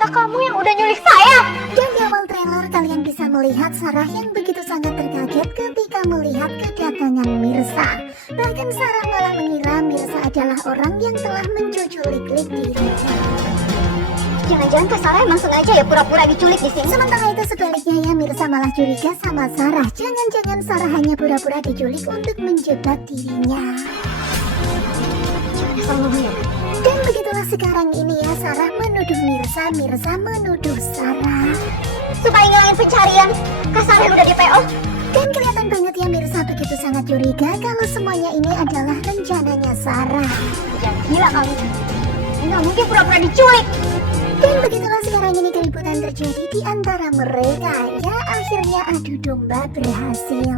ternyata kamu yang udah nyulik saya. Dan di awal trailer kalian bisa melihat Sarah yang begitu sangat terkaget ketika melihat kedatangan Mirza. Bahkan Sarah malah mengira Mirza adalah orang yang telah menculik dirinya. Jangan-jangan Kak Sarah emang sengaja ya pura-pura diculik di sini. Sementara itu sebaliknya ya, Mirza malah curiga sama Sarah. Jangan-jangan Sarah hanya pura-pura diculik untuk menjebak dirinya. Jangan asal ngomong ya. Dan begitulah sekarang ini ya, Sarah menuduh Mirza, Mirza menuduh Sarah. Supaya ngilangin pencarian Kak Sarah yang udah di PO. Dan kelihatan banget ya Mirza begitu sangat curiga kalau semuanya ini adalah rencananya Sarah. Jangan gila kamu. Nggak mungkin pura-pura diculik. Dan begitulah sekarang ini keributan terjadi di antara mereka. Ya akhirnya adu domba berhasil.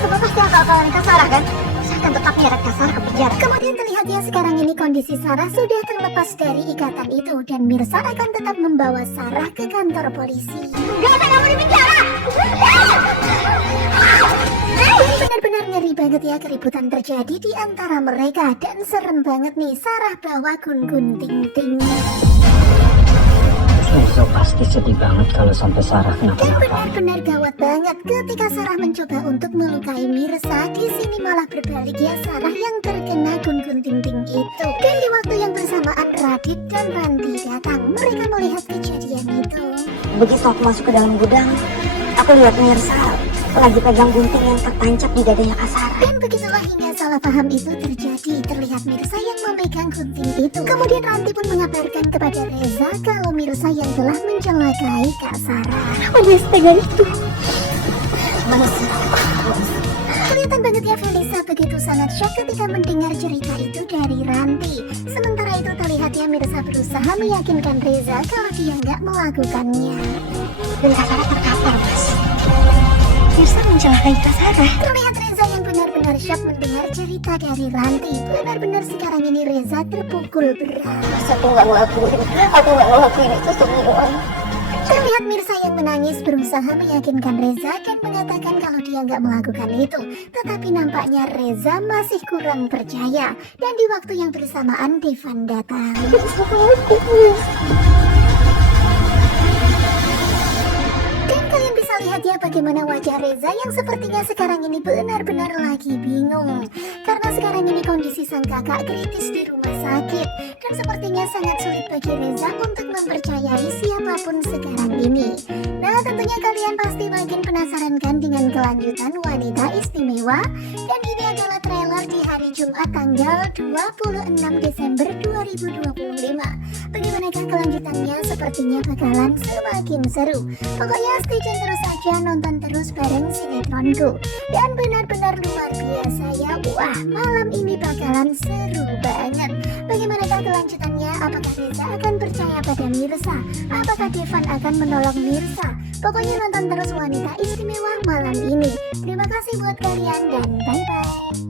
Kamu pasti akal-akalan Kak Sarah kan? Saya akan tetap nyeret Kak Sarah ke penjara. Kemudian terlihat ya sekarang ini kondisi Sarah sudah terlepas dari ikatan itu. Dan Mirza akan tetap membawa Sarah ke kantor polisi. Gak ada kamu di penjara. Benar-benar ngeri banget ya keributan terjadi di antara mereka. Dan serem banget nih Sarah bawa gun-gun ting-ting. Mirza pasti sedih banget kalau sampai Sarah Dan kenapa-napa. benar-benar gawat banget ketika Sarah mencoba untuk melukai Mirza. Di sini malah berbalik ya, Sarah yang terkena gun-gun ting-ting itu. Dan di waktu yang bersamaan Radit dan Ranti datang. Mereka melihat kejadian itu. Begitu aku masuk ke dalam gudang, aku lihat Mirza lagi pegang gunting yang tertancap di dadanya Kak Sarah. Dan begitulah hingga salah paham itu terjadi. Terlihat Mirza yang memegang gunting itu. Kemudian Ranti pun mengabarkan kepada Reza kalau Mirza yang telah mencelakai Kak Sarah. Oh dia setega itu. Manusia. Kelihatan banget ya Felisa begitu sangat shock ketika mendengar cerita itu dari Ranti. Sementara itu terlihat ya Mirza berusaha meyakinkan Reza kalau dia nggak melakukannya. Dan Kak Sarah terkapar, Mas. Mirza mencelakai Kak Sarah. Terlihat Reza yang benar-benar shock mendengar cerita dari Ranti. Benar-benar sekarang ini Reza terpukul berat. Aku nggak ngelakuin itu semua. Terlihat Mirza yang menangis berusaha meyakinkan Reza dan mengatakan kalau dia nggak melakukan itu. Tetapi nampaknya Reza masih kurang percaya. Dan di waktu yang bersamaan Devan datang. Dan kalian bisa lihat ya bagaimana wajah Reza yang sepertinya sekarang ini benar-benar lagi bingung. Karena sekarang ini kondisi sang kakak kritis di rumah sakit. Dan sepertinya sangat sulit bagi Reza untuk mempercayai siapapun sekarang ini. Nah tentunya kalian pasti makin penasaran kan dengan kelanjutan Wanita Istimewa. Dan ini adalah trailer di hari Jumat tanggal 26 Desember 2025. Bagaimanakah kelanjutannya? Sepertinya bakalan semakin seru. Pokoknya stay tune terus aja, nonton terus bareng sinetronku. Dan benar-benar luar biasa ya. Wah malam ini bakalan seru banget. Bagaimanakah kelanjutannya? Apakah Reza akan percaya pada Mirza? Apakah Devan akan menolong Mirza? Pokoknya nonton terus Wanita Istimewa malam ini. Terima kasih buat kalian dan bye-bye.